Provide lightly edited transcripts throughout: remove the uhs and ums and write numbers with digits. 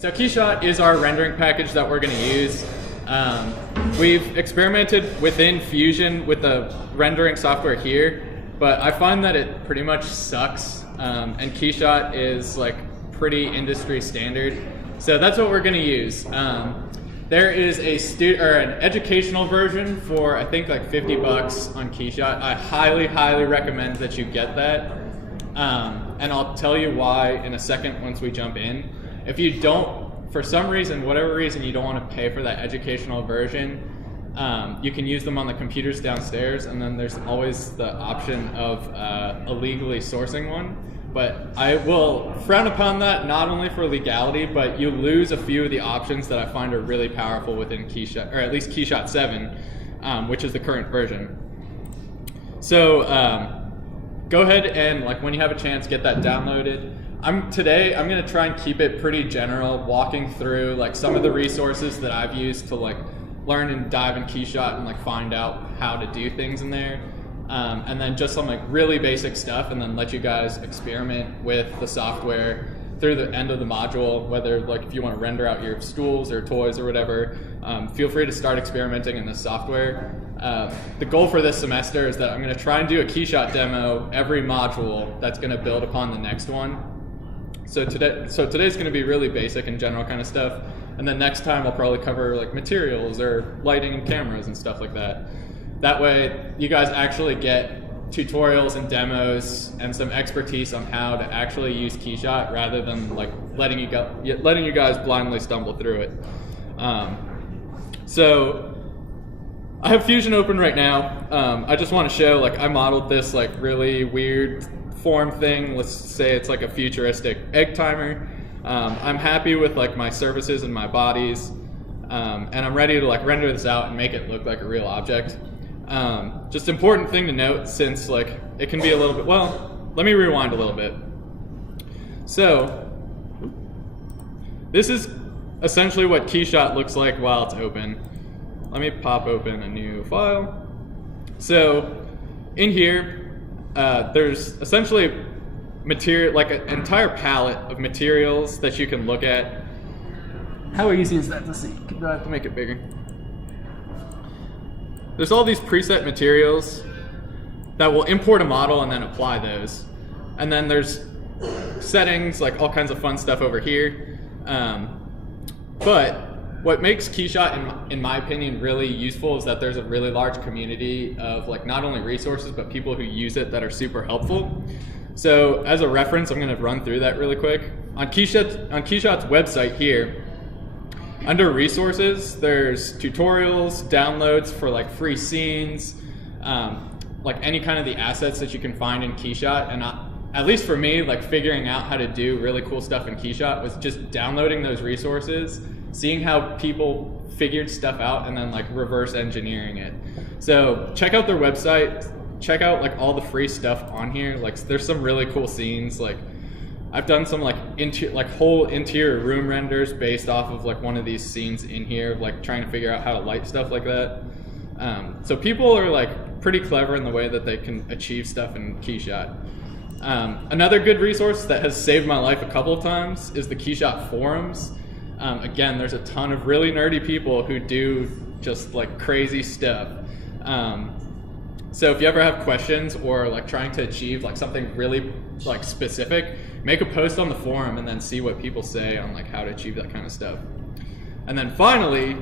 So Keyshot is our rendering package that we're going to use. We've experimented within Fusion with the rendering software here, but I find that it pretty much sucks, and Keyshot is like pretty industry standard. So that's what we're going to use. There is an educational version for I think like $50 on Keyshot. I highly recommend that you get that, and I'll tell you why in a second once we jump in. If you don't, for some reason, whatever reason, you don't want to pay for that educational version, you can use them on the computers downstairs, and then there's always the option of illegally sourcing one. But I will frown upon that, not only for legality, but you lose a few of the options that I find are really powerful within Keyshot, or at least Keyshot 7, which is the current version. So go ahead and, like, when you have a chance, get that downloaded. Today I'm going to try and keep it pretty general, walking through like some of the resources that I've used to like learn and dive in Keyshot and like find out how to do things in there. And then just some like really basic stuff, and then let you guys experiment with the software through the end of the module, whether like if you want to render out your stools or toys or whatever, feel free to start experimenting in this software. The goal for this semester is that I'm going to try and do a Keyshot demo every module that's going to build upon the next one. So today's going to be really basic and general kind of stuff, and then next time I'll probably cover like materials or lighting and cameras and stuff like that. That way you guys actually get tutorials and demos and some expertise on how to actually use Keyshot rather than like letting you guys blindly stumble through it. So I have Fusion open right now. I just want to show, like, I modeled this like really weird form thing. Let's say it's like a futuristic egg timer. I'm happy with like my surfaces and my bodies, and I'm ready to like render this out and make it look like a real object. Just important thing to note, since like it can be a little bit, well, let me rewind a little bit. So this is essentially what Keyshot looks like while it's open. Let me pop open a new file. So in here, there's essentially material, like an entire palette of materials that you can look at. How easy is that to see? Do I have to make it bigger? There's all these preset materials that will import a model and then apply those. And then there's settings, like all kinds of fun stuff over here. But what makes Keyshot, in my opinion, really useful is that there's a really large community of like not only resources, but people who use it that are super helpful. So as a reference, I'm going to run through that really quick. On Keyshot's website here, under resources, there's tutorials, downloads for like free scenes, like any kind of the assets that you can find in Keyshot. And at least for me, like figuring out how to do really cool stuff in Keyshot was just downloading those resources, seeing how people figured stuff out, and then like reverse engineering it. So check out their website, check out like all the free stuff on here. Like there's some really cool scenes. Like I've done some like whole interior room renders based off of like one of these scenes in here, like trying to figure out how to light stuff like that. So people are like pretty clever in the way that they can achieve stuff in Keyshot. Another good resource that has saved my life a couple of times is the Keyshot forums. Again, there's a ton of really nerdy people who do just like crazy stuff. So if you ever have questions or like trying to achieve like something really like specific, make a post on the forum and then see what people say on like how to achieve that kind of stuff. And then finally,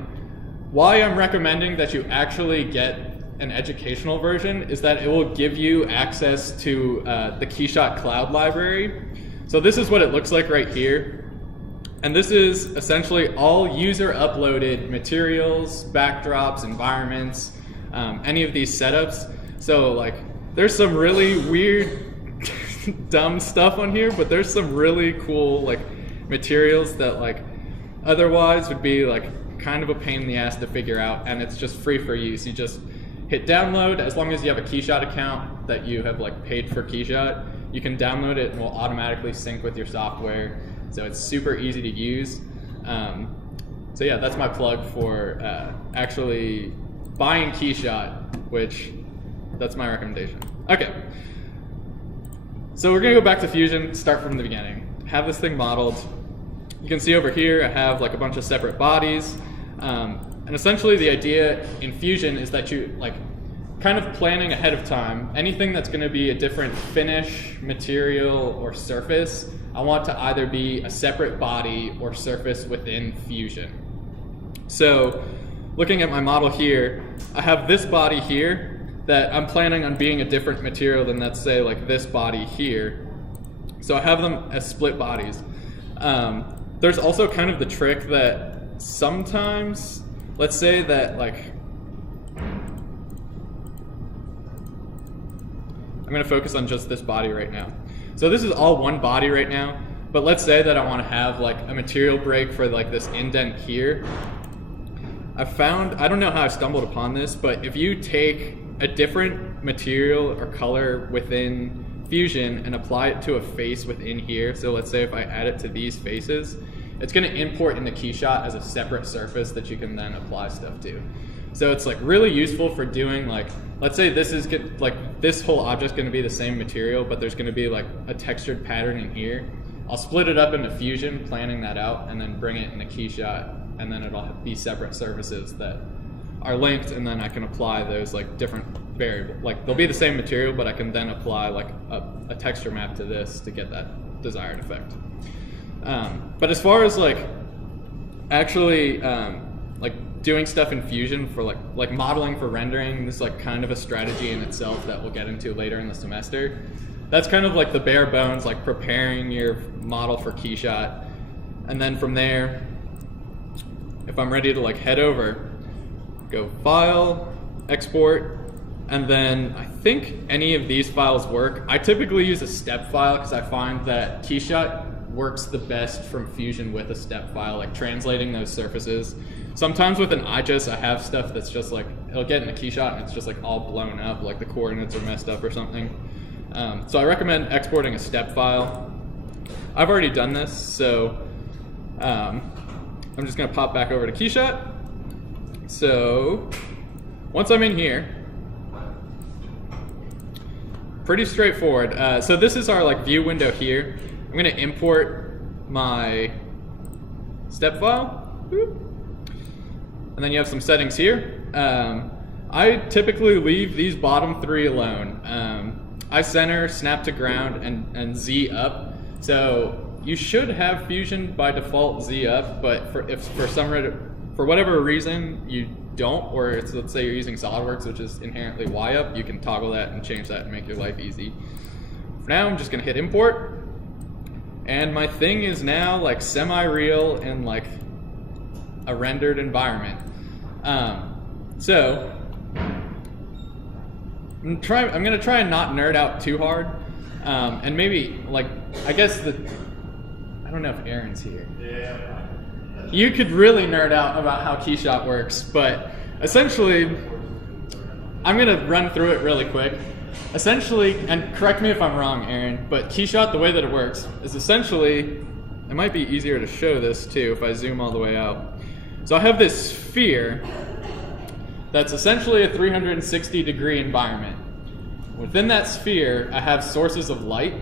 why I'm recommending that you actually get an educational version is that it will give you access to the Keyshot cloud library. So this is what it looks like right here. And this is essentially all user uploaded materials, backdrops, environments, any of these setups. So like there's some really weird dumb stuff on here, but there's some really cool like materials that like otherwise would be like kind of a pain in the ass to figure out, and it's just free for use. You just hit download. As long as you have a Keyshot account that you have like paid for Keyshot, you can download it and it will automatically sync with your software. So it's super easy to use. So yeah, that's my plug for actually buying Keyshot, which that's my recommendation. Okay. So we're gonna go back to Fusion, start from the beginning. Have this thing modeled. You can see over here I have like a bunch of separate bodies. And essentially the idea in Fusion is that you like kind of planning ahead of time, anything that's going to be a different finish, material, or surface, I want to either be a separate body or surface within Fusion. So looking at my model here, I have this body here that I'm planning on being a different material than, let's say, like this body here. So I have them as split bodies. There's also kind of the trick that sometimes, let's say that like, I'm going to focus on just this body right now. So this is all one body right now, but let's say that I want to have like a material break for like this indent here. I found, I don't know how I stumbled upon this, but if you take a different material or color within Fusion and apply it to a face within here, so let's say if I add it to these faces, it's going to import into Keyshot as a separate surface that you can then apply stuff to. So it's like really useful for doing like, let's say this is good, like this whole object's going to be the same material, but there's going to be like a textured pattern in here. I'll split it up into Fusion, planning that out, and then bring it into Keyshot, and then it'll be separate surfaces that are linked, and then I can apply those like different variables. Like they'll be the same material, but I can then apply like a texture map to this to get that desired effect. But as far as like actually like doing stuff in Fusion for like modeling for rendering, this is like kind of a strategy in itself that we'll get into later in the semester. That's kind of like the bare bones, like preparing your model for Keyshot. And then from there, if I'm ready to like head over, go File, Export, and then I think any of these files work. I typically use a step file because I find that Keyshot works the best from Fusion with a step file, like translating those surfaces. Sometimes with an IGES, I have stuff that's just like, it'll get in a Keyshot and it's just like all blown up, like the coordinates are messed up or something. So I recommend exporting a step file. I've already done this, so I'm just gonna pop back over to Keyshot. So once I'm in here, pretty straightforward. So this is our like view window here. I'm gonna import my step file. And then you have some settings here. I typically leave these bottom three alone. I center, snap to ground, and Z up. So you should have Fusion by default Z up, but for whatever reason you don't, or it's, let's say you're using SolidWorks, which is inherently Y up, you can toggle that and change that and make your life easy. For now, I'm just gonna hit import, and my thing is now like semi-real in like a rendered environment. So I'm gonna try and not nerd out too hard, and maybe like, I guess I don't know if Aaron's here. Yeah. You could really nerd out about how Keyshot works, but essentially, I'm gonna run through it really quick. Essentially, and correct me if I'm wrong, Aaron, but Keyshot, the way that it works is essentially, it might be easier to show this too if I zoom all the way out. So I have this sphere that's essentially a 360-degree environment. Within that sphere, I have sources of light,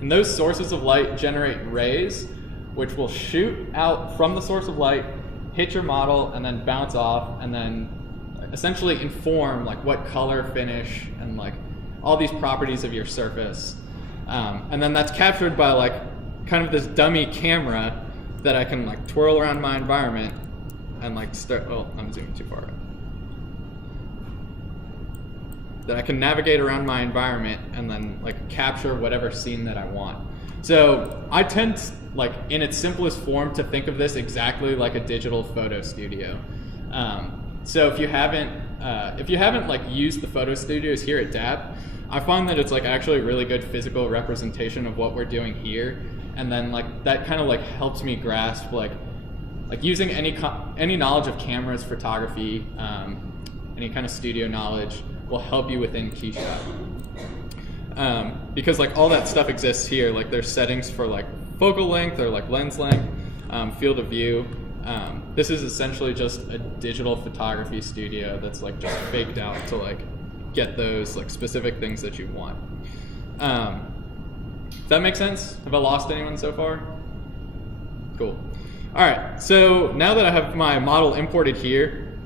and those sources of light generate rays, which will shoot out from the source of light, hit your model, and then bounce off, and then essentially inform like what color, finish, and like all these properties of your surface. And then that's captured by like kind of this dummy camera that I can like twirl around my environment and like start, well, I'm zooming too far. That I can navigate around my environment and then like capture whatever scene that I want. So I tend to, like in its simplest form, to think of this exactly like a digital photo studio. So if you haven't like used the photo studios here at DAP, I find that it's like actually a really good physical representation of what we're doing here, and then like that kind of like helps me grasp like using any knowledge of cameras, photography, any kind of studio knowledge will help you within Keyshot. Because like all that stuff exists here, like there's settings for like focal length or like lens length, field of view. This is essentially just a digital photography studio that's like just faked out to like get those like specific things that you want. Does that make sense? Have I lost anyone so far? Cool. All right, so now that I have my model imported here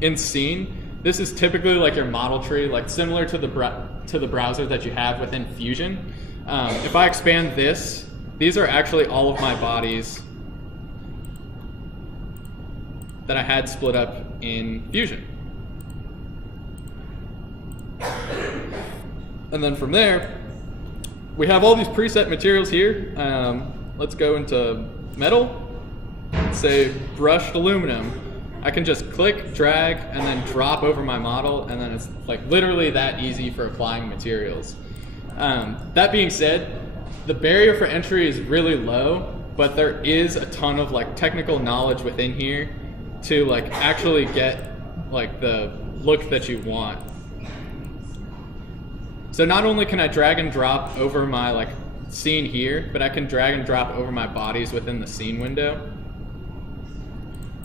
in Scene, this is typically like your model tree, like similar to the browser that you have within Fusion. If I expand this, these are actually all of my bodies that I had split up in Fusion. And then from there, we have all these preset materials here. Let's go into metal, say brushed aluminum. I can just click, drag, and then drop over my model, and then it's like literally that easy for applying materials. That being said, the barrier for entry is really low, but there is a ton of like technical knowledge within here to like actually get like the look that you want. So not only can I drag and drop over my like scene here, but I can drag and drop over my bodies within the scene window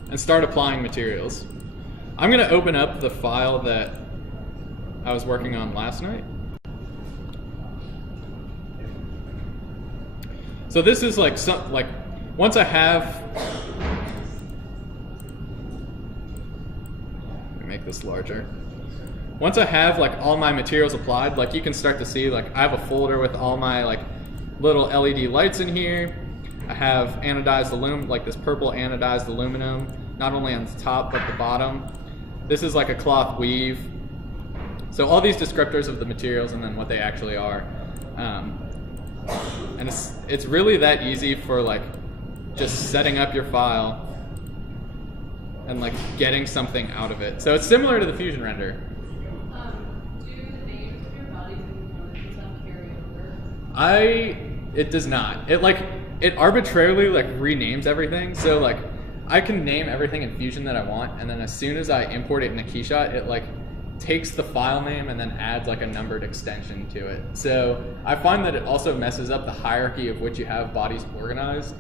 and start applying materials. I'm gonna open up the file that I was working on last night. So this is like once I have, let me make this larger. Once I have like all my materials applied, like you can start to see like I have a folder with all my like little LED lights in here. I have anodized aluminum, like this purple anodized aluminum, not only on the top but the bottom. This is like a cloth weave. So all these descriptors of the materials and then what they actually are. And it's really that easy for like just setting up your file and like getting something out of it. So it's similar to the Fusion render. Do the names of your bodies and components carry over? It does not. It arbitrarily like renames everything. So like I can name everything in Fusion that I want, and then as soon as I import it in a Keyshot, it like takes the file name and then adds like a numbered extension to it. So I find that it also messes up the hierarchy of which you have bodies organized.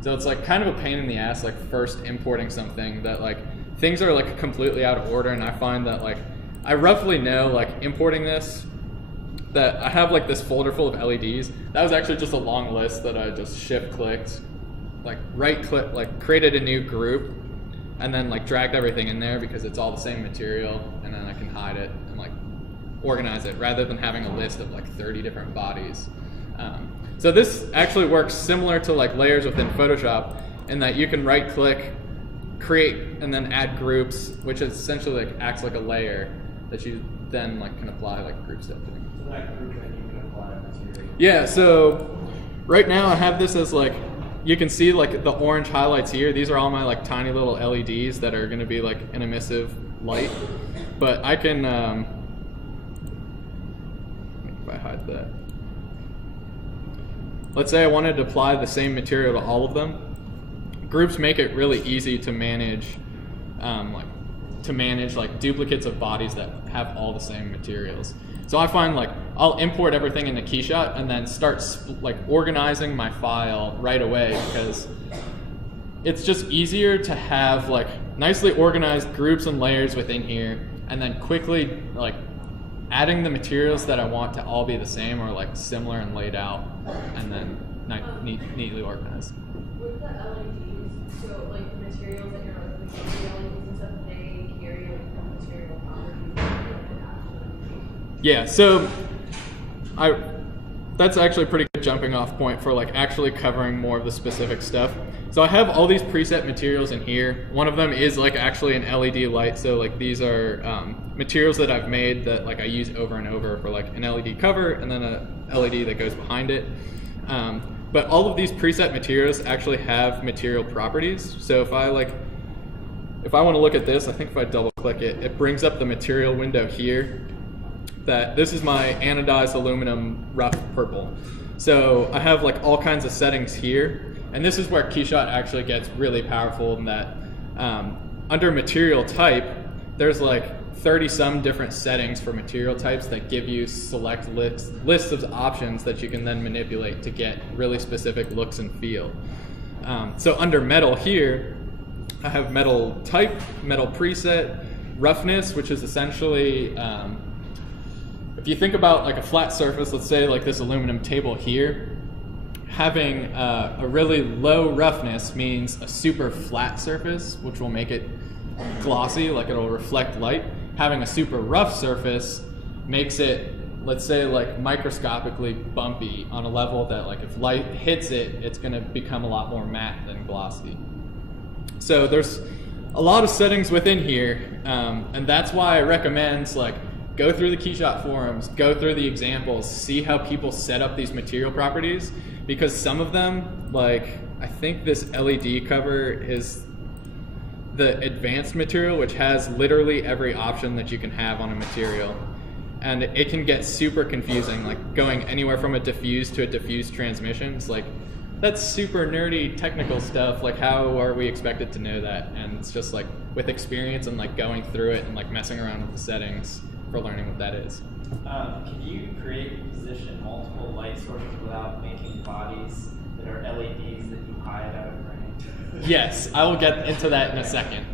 So it's like kind of a pain in the ass, like first importing something that like things are like completely out of order, and I find that like I roughly know like importing this, that I have like this folder full of LEDs. That was actually just a long list that I just shift clicked, like right click, like created a new group, and then like dragged everything in there because it's all the same material, and then I can hide it and like organize it rather than having a list of like 30 different bodies. So this actually works similar to like layers within Photoshop in that you can right click, create, and then add groups, which essentially like acts like a layer that you then like can apply like group stuff to. So that group that you can apply material. Yeah, so right now I have this as like, you can see like the orange highlights here. These are all my like tiny little LEDs that are gonna be like an emissive light. But I can, if I hide that. Let's say I wanted to apply the same material to all of them. Groups make it really easy to manage, like duplicates of bodies that have all the same materials. So I find like I'll import everything into Keyshot and then start like organizing my file right away, because it's just easier to have like nicely organized groups and layers within here, and then quickly like adding the materials that I want to all be the same or like similar and laid out, and then neatly organized. With the LEDs, so like the materials that you're looking for, the LEDs and stuff, they carry like material properties that actually. Yeah, so that's actually a pretty good jumping off point for like actually covering more of the specific stuff. So I have all these preset materials in here. One of them is like actually an LED light. So like these are materials that I've made that like I use over and over for like an LED cover and then a LED that goes behind it. But all of these preset materials actually have material properties. So if I want to look at this, I think if I double click it, it brings up the material window here. That this is my anodized aluminum rough purple. So I have like all kinds of settings here, and this is where Keyshot actually gets really powerful in that under material type, there's like 30 some different settings for material types that give you select lists of options that you can then manipulate to get really specific looks and feel. So under metal here, I have metal type, metal preset, roughness, which is essentially, if you think about like a flat surface, let's say like this aluminum table here, having a really low roughness means a super flat surface, which will make it glossy, like it'll reflect light. Having a super rough surface makes it, let's say, like microscopically bumpy on a level that, like, if light hits it, it's going to become a lot more matte than glossy. So there's a lot of settings within here, and that's why I recommend, like, go through the Keyshot forums, go through the examples, see how people set up these material properties, because some of them, like, I think this LED cover is the advanced material, which has literally every option that you can have on a material. And it can get super confusing, like going anywhere from a diffuse to a diffuse transmission. It's like, that's super nerdy technical stuff. Like, how are we expected to know that? And it's just like, with experience and like going through it and like messing around with the settings for learning what that is. Can you create and position multiple light sources without making bodies that are LEDs that you hide out of frame? Yes, I will get into that in a second.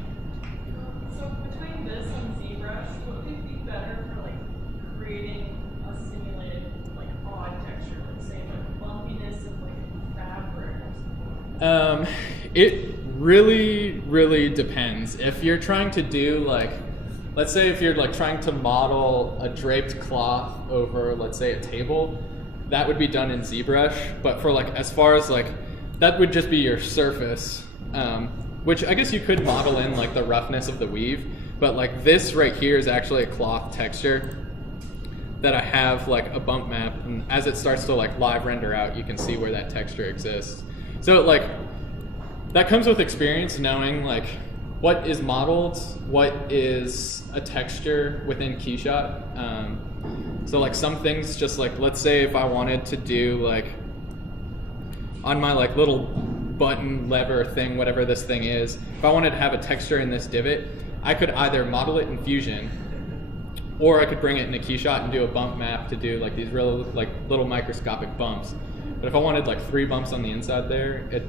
So between this and ZBrush, what would be better for like creating a simulated like odd texture, like say like bumpiness of like fabric or something? It really depends. If you're trying to do like, let's say if you're like trying to model a draped cloth over, let's say, a table, that would be done in ZBrush. But for like, as far as like, that would just be your surface, which I guess you could model in like the roughness of the weave. But like this right here is actually a cloth texture that I have like a bump map, and as it starts to like live render out, you can see where that texture exists. So like, that comes with experience, knowing like what is modeled, what is a texture within Keyshot. So like some things, just like, let's say if I wanted to do like on my like little button lever thing, whatever this thing is, if I wanted to have a texture in this divot, I could either model it in Fusion, or I could bring it into Keyshot and do a bump map to do like these real like little microscopic bumps. But if I wanted like 3 bumps on the inside there, it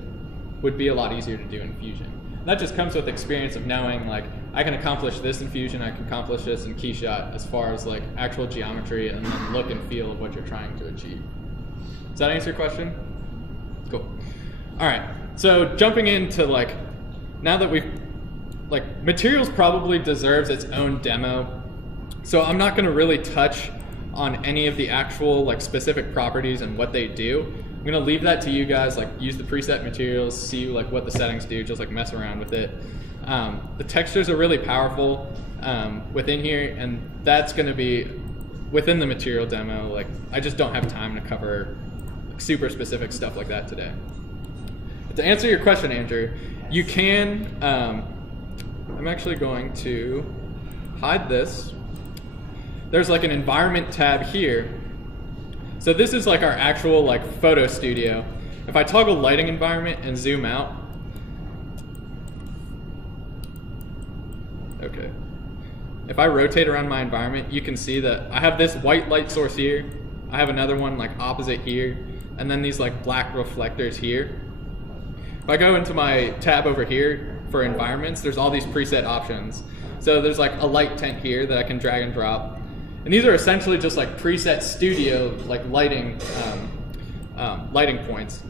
would be a lot easier to do in Fusion. And that just comes with experience of knowing like, I can accomplish this in Fusion, I can accomplish this in Keyshot, as far as like actual geometry and then look and feel of what you're trying to achieve. Does that answer your question? Cool. All right, so jumping into like, now that we've, like, materials probably deserves its own demo. So I'm not gonna really touch on any of the actual like specific properties and what they do. I'm gonna leave that to you guys, like use the preset materials, see like what the settings do, just like mess around with it. The textures are really powerful within here, and that's gonna be within the material demo. Like, I just don't have time to cover like, super specific stuff like that today. But to answer your question, Andrew, you can, I'm actually going to hide this. There's like an environment tab here. So this is like our actual like photo studio. If I toggle lighting environment and zoom out, okay. If I rotate around my environment, you can see that I have this white light source here. I have another one like opposite here, and then these like black reflectors here. If I go into my tab over here for environments, there's all these preset options. So there's like a light tent here that I can drag and drop. And these are essentially just like preset studio, like lighting, lighting points.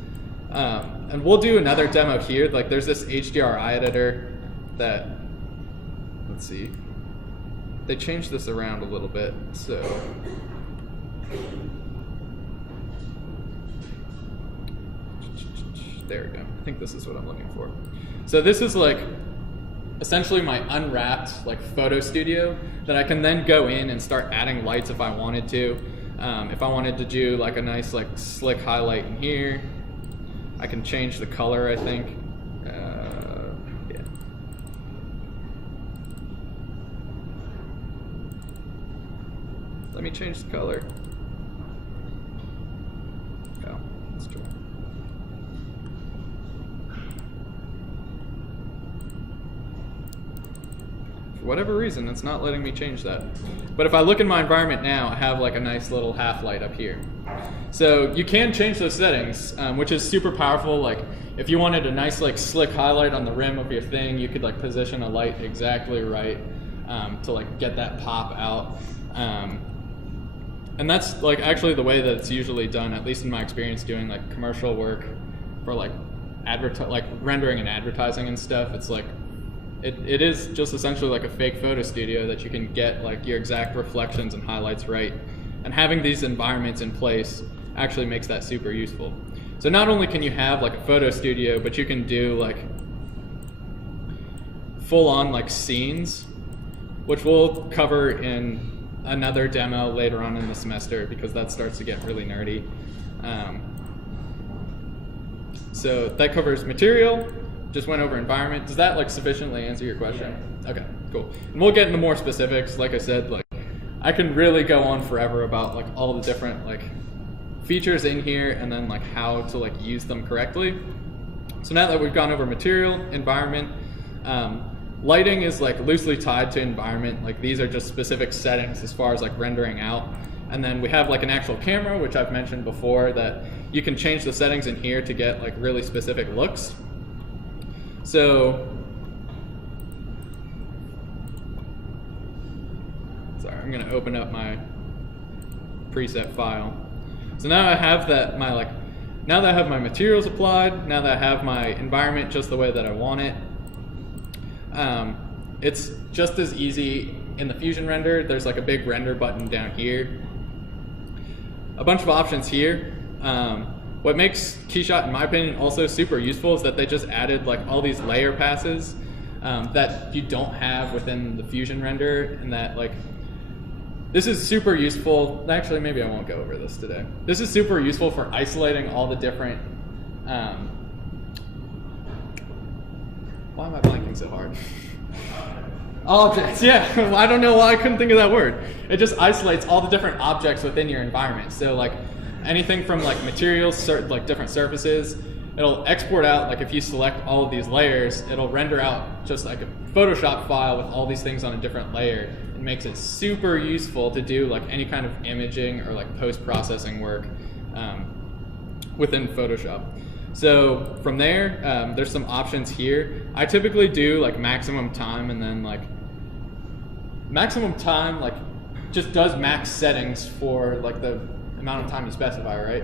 And we'll do another demo here. Like there's this HDRI editor that, let's see, they changed this around a little bit. So there we go. I think this is what I'm looking for. So this is like essentially my unwrapped like photo studio that I can then go in and start adding lights if I wanted to. If I wanted to do like a nice like slick highlight in here, I can change the color, I think. Yeah. Let me change the color. Oh, let's try. For whatever reason, it's not letting me change that. But if I look in my environment now, I have like a nice little half light up here. So you can change those settings, which is super powerful. Like if you wanted a nice like slick highlight on the rim of your thing, you could like position a light exactly right to like get that pop out. And that's like actually the way that it's usually done, at least in my experience doing like commercial work for like rendering and advertising and stuff. It's like it is just essentially like a fake photo studio that you can get like your exact reflections and highlights right. And having these environments in place actually makes that super useful. So not only can you have like a photo studio, but you can do like full on like scenes, which we'll cover in another demo later on in the semester because that starts to get really nerdy. So that covers material, just went over environment. Does that like sufficiently answer your question? Yeah. Okay, cool. And we'll get into more specifics. Like I said, like I can really go on forever about like all the different like features in here and then like how to like use them correctly. So now that we've gone over material, environment, lighting is like loosely tied to environment. Like these are just specific settings as far as like rendering out. And then we have like an actual camera, which I've mentioned before, that you can change the settings in here to get like really specific looks. So, sorry, I'm gonna open up my preset file. So now I have that now that I have my materials applied, now that I have my environment just the way that I want it, it's just as easy in the Fusion render. There's like a big render button down here. A bunch of options here. What makes Keyshot, in my opinion, also super useful is that they just added like all these layer passes that you don't have within the Fusion render, and that like this is super useful. Actually, maybe I won't go over this today. This is super useful for isolating all the different why am I blanking so hard? Objects, yeah. I don't know why I couldn't think of that word. It just isolates all the different objects within your environment. So like anything from like materials, like different surfaces, it'll export out, like if you select all of these layers, it'll render out just like a Photoshop file with all these things on a different layer. It makes it super useful to do like any kind of imaging or like post-processing work within Photoshop. So from there, there's some options here. I typically do like maximum time, and then like maximum time like just does max settings for like the amount of time you specify, right?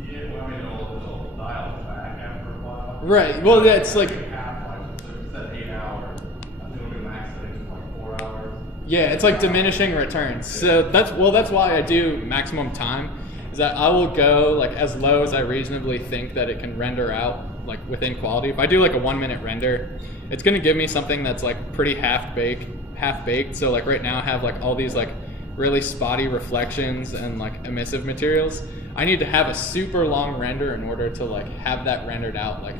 Yeah, well, I mean, it'll dial it back after a while. Right. Well, yeah, it's like Instead 8 hours, I think it'll be max settings for like 4 hours. yeah, it's like diminishing returns. So that's why I do maximum time. Is that I will go like as low as I reasonably think that it can render out like within quality. If I do like a 1 minute render, it's gonna give me something that's like pretty half baked. So like right now I have like all these like really spotty reflections and like emissive materials. I need to have a super long render in order to like have that rendered out like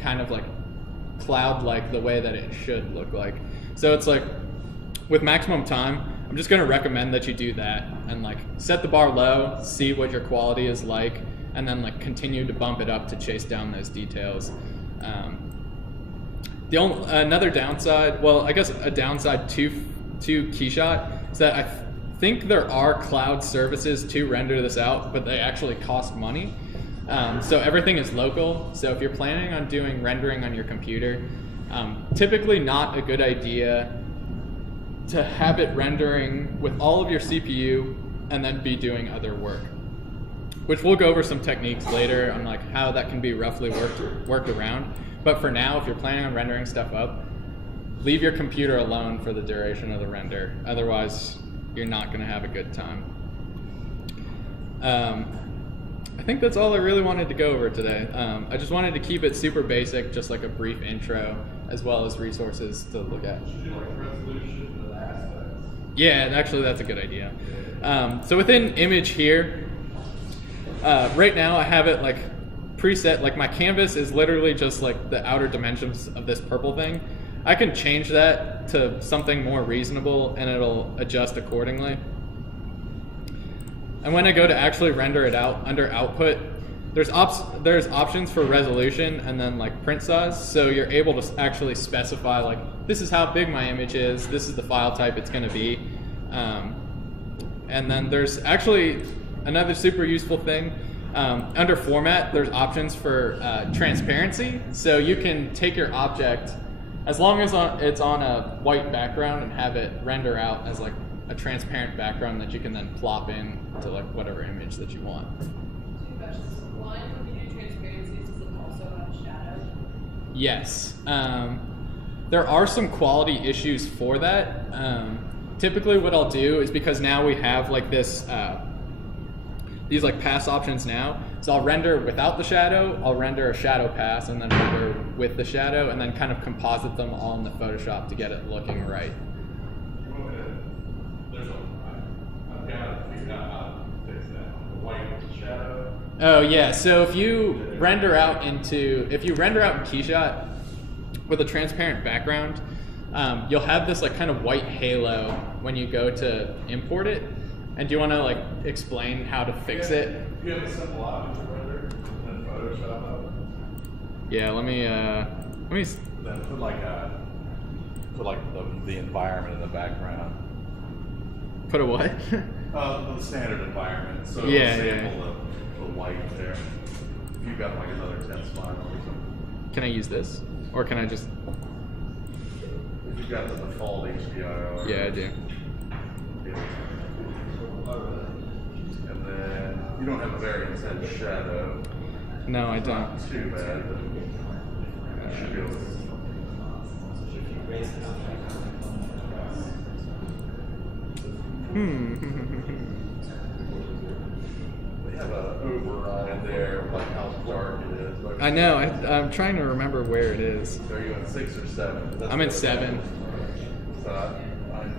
kind of like cloud-like the way that it should look like. So it's like with maximum time, I'm just going to recommend that you do that and like set the bar low, see what your quality is like, and then like continue to bump it up to chase down those details. Another downside, well, I guess a downside to Keyshot is that I think there are cloud services to render this out, but they actually cost money. So everything is local. So if you're planning on doing rendering on your computer, typically not a good idea to have it rendering with all of your CPU and then be doing other work, which we'll go over some techniques later on like how that can be roughly worked around. But for now, if you're planning on rendering stuff up, leave your computer alone for the duration of the render. Otherwise, you're not going to have a good time. I think that's all I really wanted to go over today. I just wanted to keep it super basic, just like a brief intro, as well as resources to look at. Should you do like resolution of the aspects? Yeah, actually that's a good idea. So within image here, right now I have it like preset, like my canvas is literally just like the outer dimensions of this purple thing. I can change that to something more reasonable and it'll adjust accordingly. And when I go to actually render it out under output, there's options for resolution and then like print size. So you're able to actually specify like, this is how big my image is, this is the file type it's gonna be. And then there's actually another super useful thing. Under format, there's options for transparency. So you can take your object, as long as it's on a white background, and have it render out as like a transparent background that you can then plop in to like whatever image that you want. One, when you do transparencies, does it also have shadow? Yes. There are some quality issues for that. Typically what I'll do is, because now we have like this, these like pass options now, so I'll render without the shadow, I'll render a shadow pass, and then render with the shadow, and then kind of composite them all in the Photoshop to get it looking right. I've got to figure out how to fix that. The white shadow. Oh yeah, so if you render out in Keyshot with a transparent background, you'll have this like kind of white halo when you go to import it. And do you want to like explain how to fix it? You have a simple object to render and then Photoshop it. Yeah, let me Then put like the environment in the background. put a what? The standard environment. So Yeah, sample the white there. If you've got like another text file or something. Can I use this? Or can I just... If you've got the default HDR. Yeah, I do. And then you don't have a very intense shadow. No, I don't. Not too bad. But you should be able to. They have an override there, like how dark it is. Like, I know, I'm trying to remember where it is. Are you in 6 or 7? That's I'm in the- 7. So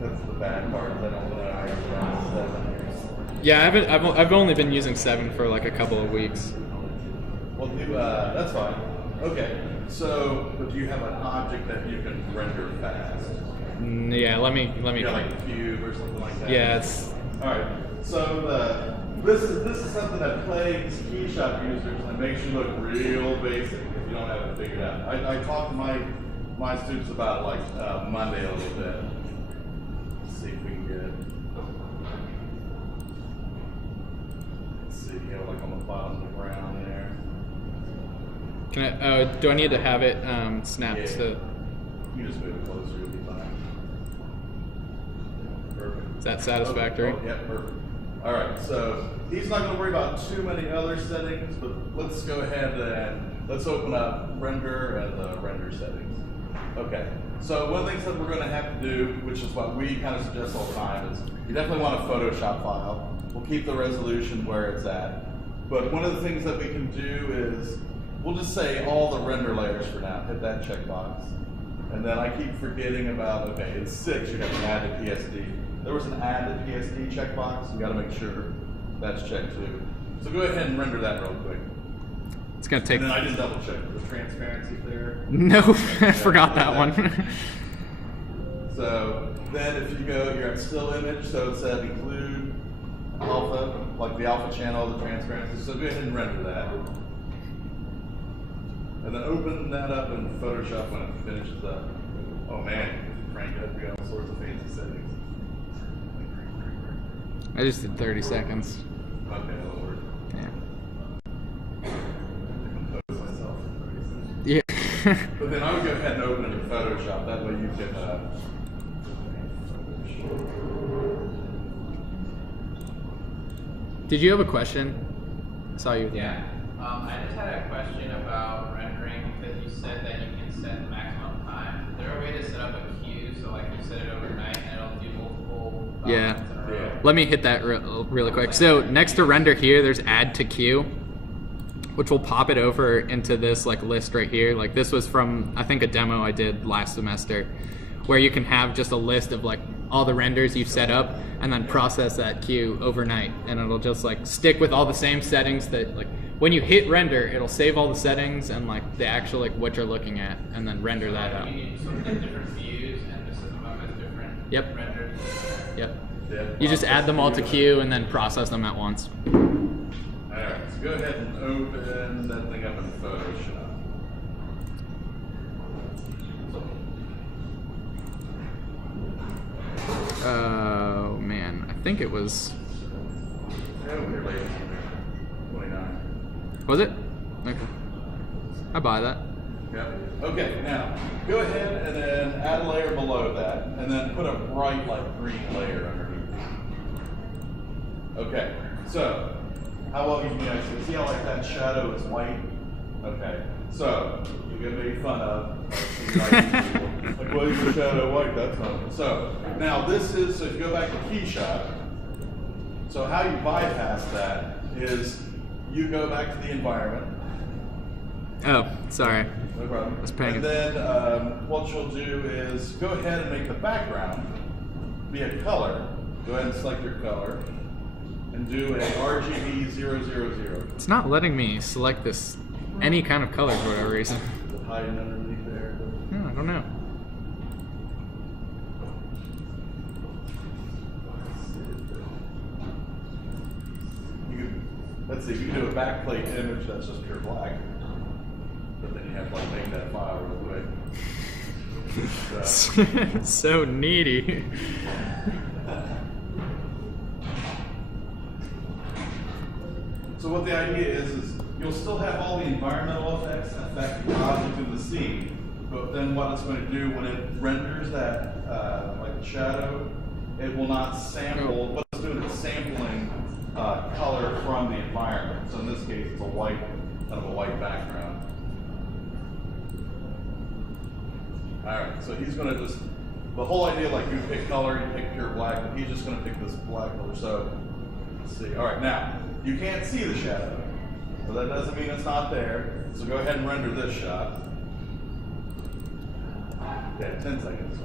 that's the bad part. I don't know how you're around 7 years. Yeah, I've only been using 7 for like a couple of weeks. Well, that's fine. Okay. So, but do you have an object that you can render fast? Yeah, let me. You got like a cube or something like that? Yeah, it's. All right. So this is something that plagues Keyshot users and makes you look real basic if you don't have it figured out. I talked to my students about it like Monday a little bit. Let's see if we can get it. Let's see, like on the bottom of the ground there. Can I? Do I need to have it snapped Yeah. to? You just move it closer, you'll be fine. Perfect. Is that satisfactory? Oh, yeah, perfect. All right, so he's not going to worry about too many other settings, but let's go ahead and let's open up render and the render settings. Okay, so one of the things that we're going to have to do, which is what we kind of suggest all the time, is you definitely want a Photoshop file. We'll keep the resolution where it's at. But one of the things that we can do is, we'll just say all the render layers for now. Hit that checkbox. And then I keep forgetting about, okay, it's 6, you have to add to PSD. There was an add to PSD checkbox. You got to make sure that's checked too. So go ahead and render that real quick. It's gonna take. And then I just double check the transparency there. No, I forgot that one. So then if you go, you're at still image, so it said include alpha, like the alpha channel, the transparency. So go ahead and render that. And then open that up in Photoshop when it finishes up. Oh man, crank it up, we got all sorts of fancy settings. I just did 30 seconds. Okay, that'll work. Yeah. Compose myself in 30 seconds. Yeah. But then I would go ahead and open it in Photoshop. That way you can. Did you have a question? I saw you. Yeah. I just had a question about rendering because you said that you can set the maximum time. Is there a way to set up a queue so like you set it overnight and it'll do multiple Yeah. documents in a row? Let me hit that really quick. So next to render here, there's add to queue, which will pop it over into this like list right here. Like this was from, I think, a demo I did last semester, where you can have just a list of like all the renders you've set up and then process that queue overnight. And it'll just like stick with all the same settings that like, when you hit render, it'll save all the settings and like the actual like what you're looking at, and then render that out. You need some different views and just set them up as different Yep. renders. Yep. Yeah, You just add them all to queue and then process them at once. Alright, so go ahead and open that thing up in Photoshop. Oh man, I think it was. Oh, we're late. 29. Was it? Okay. I buy that. Yep. Okay, now go ahead and then add a layer below that, and then put a bright like green layer underneath Okay, so how well can you actually see how like that shadow is white? Okay, so you get made fun of. Like, well, is the shadow white? That's not. So now this is, so if you go back to Keyshot, so how you bypass that is you go back to the environment. Oh, sorry. No problem. I was paying And then what you'll do is go ahead and make the background be a color. Go ahead and select your color and do a RGB 000. It's not letting me select this any kind of color for whatever reason. Is it hiding underneath there? I don't know. Let's see, you can do a backplate image that's just pure black. But then you have to like make that file real quick. So needy. So what the idea is you'll still have all the environmental effects that affect the object in the scene, but then what it's going to do when it renders that, like the shadow, it will not sample, what it's doing is sampling color from the environment. So in this case, it's a white, kind of a white background. All right, so he's going to just, the whole idea, like you pick color, you pick pure black, but he's just going to pick this black color. So let's see. All right, now you can't see the shadow, so that doesn't mean it's not there. So go ahead and render this shot. Yeah, 10 seconds.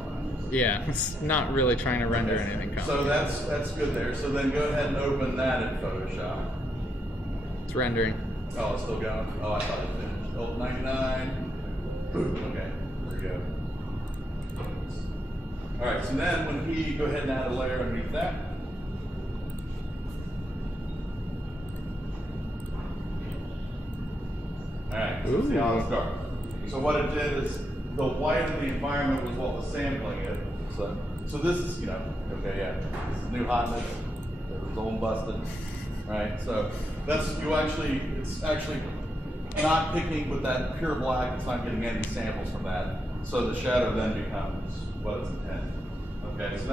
Yeah, it's not really trying to render anything complicated. So that's good there. So then go ahead and open that in Photoshop. It's rendering. Oh, it's still going. Oh, I thought it finished. Oh, 99. Okay, there we go. All right, so then when he go ahead and add a layer underneath that. All right, so see how it's dark. So what it did is the white of the environment was what was sampling it. So this is, you know, okay, yeah, this is new hotness. It was old busted, right? So that's it's actually not picking with that pure black. It's not getting any samples from that. So the shadow then becomes what it's intended. Okay, so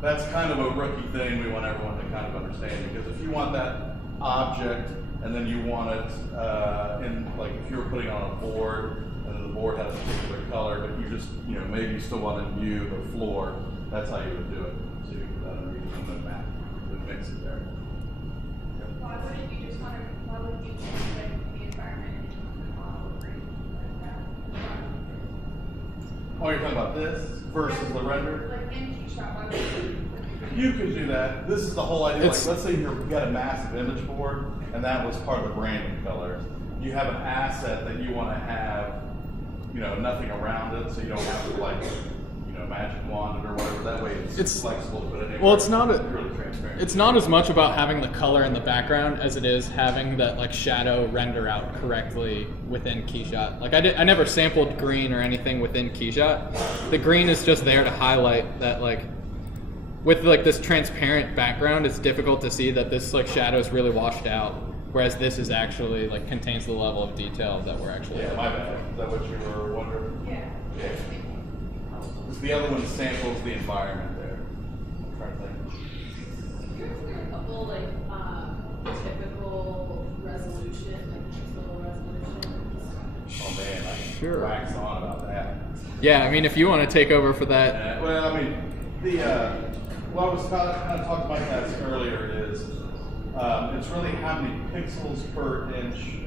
that's kind of a rookie thing we want everyone to kind of understand, because if you want that object and then you want it in, like if you were putting on a board and the board has a particular color, but you just, you know, maybe you still want to view the floor, that's how you would do it. So you put that underneath the map and mix it there. Why wouldn't you just want to, why would you change like the environment like that? Oh, you're talking about this versus the render? Like in Keyshot, why would you? You could do that. This is the whole idea. Like, It's- let's say you've got a massive image board, and that was part of the branding color. You have an asset that you want to have, you know, nothing around it, so you don't have to like, you know, magic wand it or whatever. That way it's flexible to put it anywhere. Well, it's not really transparent. It's not as much about having the color in the background as it is having that like shadow render out correctly within Keyshot. Like I never sampled green or anything within Keyshot. The green is just there to highlight that, like, with like this transparent background, it's difficult to see that this like shadow is really washed out, whereas this is actually like contains the level of detail that we're actually. Yeah, my bad. Is that what you were wondering? Yeah. Yeah. The other one samples the environment there. I'm trying to think. Here's a couple like typical resolution, like pixel resolutions. Oh man, I can Sure. wax on about that. Yeah, I mean, if you want to take over for that. Well, I mean, what I was kind of talking about that earlier is it's really how many pixels per inch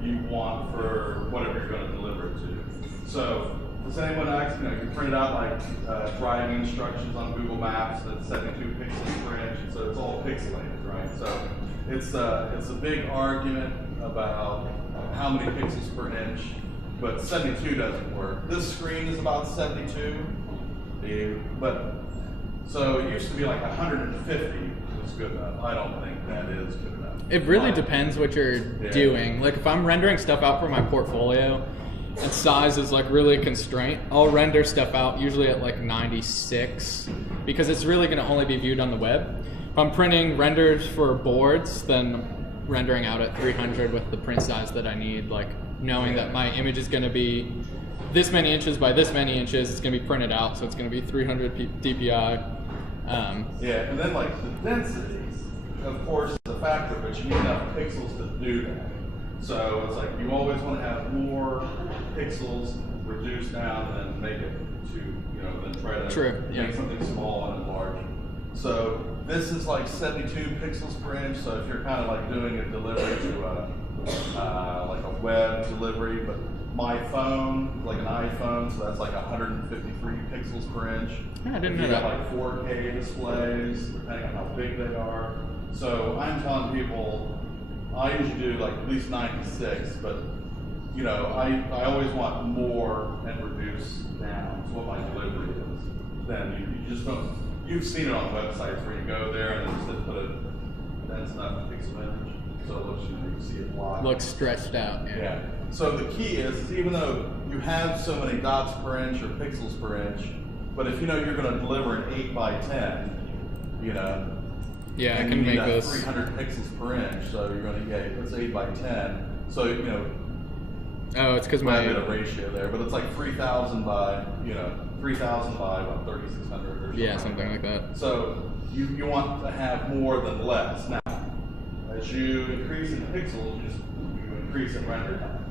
you want for whatever you're going to deliver it to. So, does anyone actually, you printed out like driving instructions on Google Maps that's 72 pixels per inch, so it's all pixelated, right? So it's a big argument about how many pixels per inch, but 72 doesn't work. This screen is about 72, but so it used to be like 150 was good enough. I don't think that is good enough. It really depends what you're doing. Like if I'm rendering stuff out for my portfolio and size is like really a constraint, I'll render stuff out usually at like 96 because it's really going to only be viewed on the web. If I'm printing renders for boards, then rendering out at 300 with the print size that I need, like knowing that my image is going to be this many inches by this many inches, it's going to be printed out, so it's going to be 300 DPI. Yeah, and then like the densities, of course, is a factor, but you need enough pixels to do that. So it's like you always want to have more pixels reduced down than make it to, you know, than try to make something small and enlarge. So this is like 72 pixels per inch. So if you're kind of like doing a delivery to like a web delivery, but my phone, like an iPhone, so that's like 153 pixels per inch. I didn't know you that. got like 4K displays, depending on how big they are. So I'm telling people, I usually do like at least 96, but you know, I always want more and reduce down to what my delivery is. Then you just don't, you've seen it on websites where you go there and they just put a dense enough pixel image, so it looks, you know, you see it blocked. Looks stretched out. Yeah. So the key is even though you have so many dots per inch or pixels per inch, but if you know you're going to deliver an 8 by 10, you know, yeah, I and can you need make that this 300 pixels per inch, so you're going to it's 8 by 10. So you know, oh, it's because might my be a ratio there, but it's like 3,000 by 3,000 by about 3,600 or something. yeah, something like that. So you want to have more than less. Now, as you increase in pixels, you increase in render time.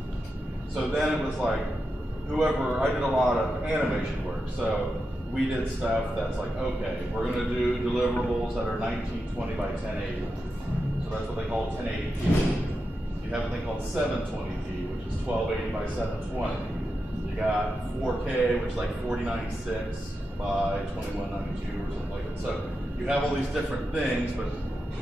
So then it was like, I did a lot of animation work. So we did stuff that's like, okay, we're going to do deliverables that are 1920 by 1080. So that's what they call 1080p. You have a thing called 720p, which is 1280 by 720. You got 4K, which is like 4096 by 2192 or something like that. So you have all these different things, but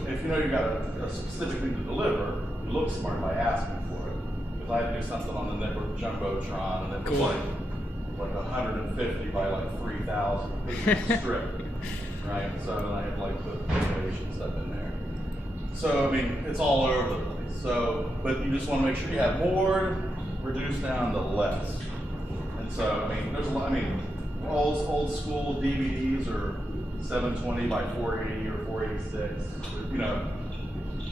if you know you got a specific thing to deliver, you look smart by asking for it. Because I had to do something on the network jumbotron, and it was like 150 by like 3,000 pixel strip, right? So then I had like the animation stuff in there. So I mean, it's all over the place. So, but you just want to make sure you have more, reduce down to less. And so I mean, there's a lot. I mean, old school DVDs are 720 by 480 or 486. You know,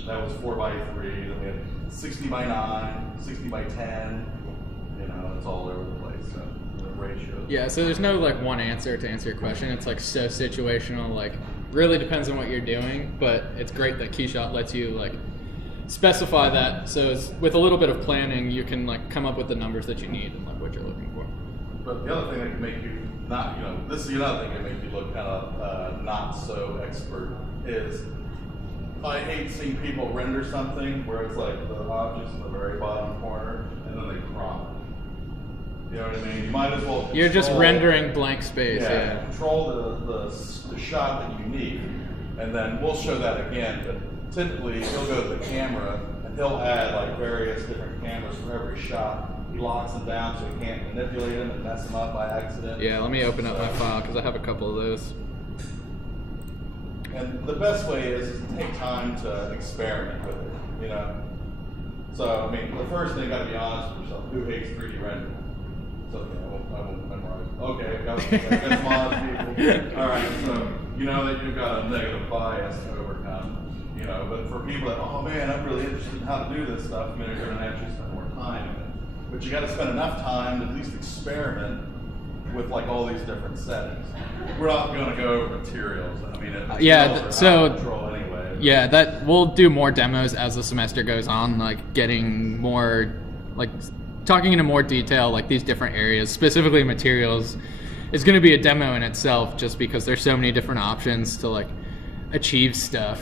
that was 4 by 3. Then we had 60 by 9, 60 by 10. You know, it's all over the place. So the ratios. Yeah, so there's no like one answer to answer your question. It's like so situational. Like really depends on what you're doing. But it's great that Keyshot lets you like specify that. So it's, with a little bit of planning, you can like come up with the numbers that you need and like what you're looking for. But the other thing that can make you not, you know, this is another thing that can make you look kind of not so expert is I hate seeing people render something where it's like the object's in the very bottom corner and then they crop it. You know what I mean? You might as well You're just rendering blank space. Yeah. Control the shot that you need, and then we'll show that again. But typically, he'll go to the camera and he'll add like various different cameras for every shot. He locks them down so he can't manipulate them and mess them up by accident. Yeah, let me open up my file because I have a couple of those. And the best way is to take time to experiment with it, you know? So, I mean, the first thing you gotta be honest with yourself. Who hates 3D rendering? So, yeah, I won't memorize. Okay, got some honest people. All right, so you know that you've got a negative bias to overcome, you know? But for people that, oh man, I'm really interested in how to do this stuff, I mean, you're gonna actually spend more time in it. But you gotta spend enough time to at least experiment with like all these different settings. We're not going to go over materials. I mean, control anyway. Yeah, that we'll do more demos as the semester goes on, like getting more, like talking into more detail, like these different areas, specifically materials, is going to be a demo in itself, just because there's so many different options to like achieve stuff.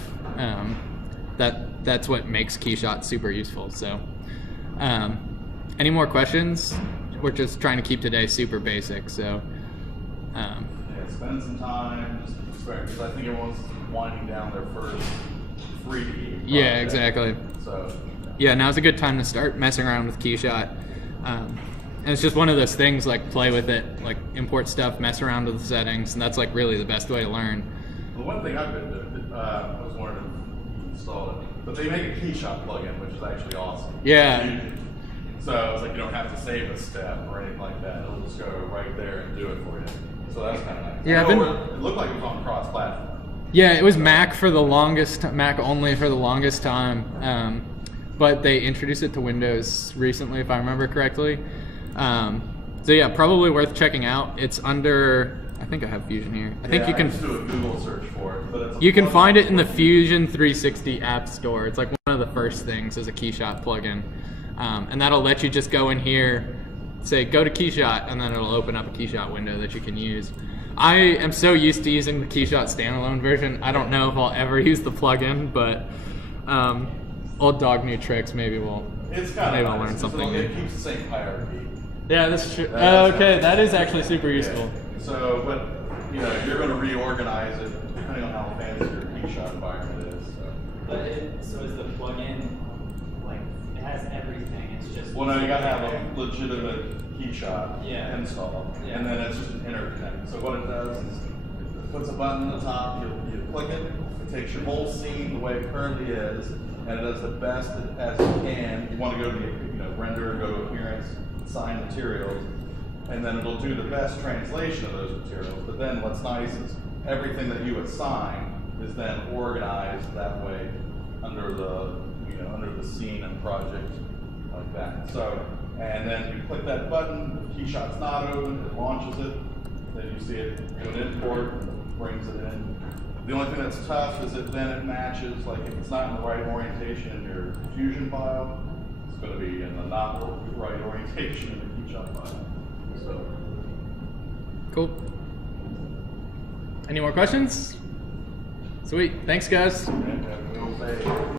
That's what makes Keyshot super useful. So, any more questions? We're just trying to keep today super basic, so. Yeah, spend some time, just experiment, because I think everyone's winding down their first 3D project. Yeah, exactly. So. Yeah, now's a good time to start messing around with Keyshot. And it's just one of those things, like play with it, like import stuff, mess around with the settings, and that's like really the best way to learn. Well, one thing I've been doing, I was wondering to install it, but they make a Keyshot plugin, which is actually awesome. Yeah. So it's like you don't have to save a step or anything like that. It'll just go right there and do it for you. So that's kind of nice. Yeah, it looked like it was on cross-platform. Yeah, it was Mac for the longest, Mac only for the longest time. But they introduced it to Windows recently, if I remember correctly. So yeah, probably worth checking out. It's under, I think I have Fusion here. I think you I can just do a Google search for it, but it's a you can plugin. find it in the Fusion 360 App Store. It's like one of the first things is a Keyshot plugin, and that'll let you just go in here, say go to Keyshot, and then it'll open up a Keyshot window that you can use. I am so used to using the Keyshot standalone version. I don't know if I'll ever use the plugin, but old dog new tricks. Maybe I'll learn something It new. keeps the same hierarchy. Yeah, that's true. That's- Okay, that is actually super useful. Yeah. So, but you're going to reorganize it depending on how fancy your Keyshot environment is. So. But so is the plugin like it has everything? It's just Well, no, you got to have a legitimate Keyshot Yeah. install, Yeah. and then it's just an interconnect. So what it does is it puts a button at the top. You click it. It takes your whole scene the way it currently is, and it does the best as it can. You want to go to the render, go to appearance, assign materials, and then it'll do the best translation of those materials. But then what's nice is everything that you assign is then organized that way under the scene and project like that. So, and then you click that button, the Keyshot's not open, it launches it, then you see it do an import, brings it in. The only thing that's tough is that then it matches, like if it's not in the right orientation in your Fusion file, it's going to be in the not right orientation in the Keyshot file. So. Cool. Any more questions? Sweet. Thanks, guys. And we'll say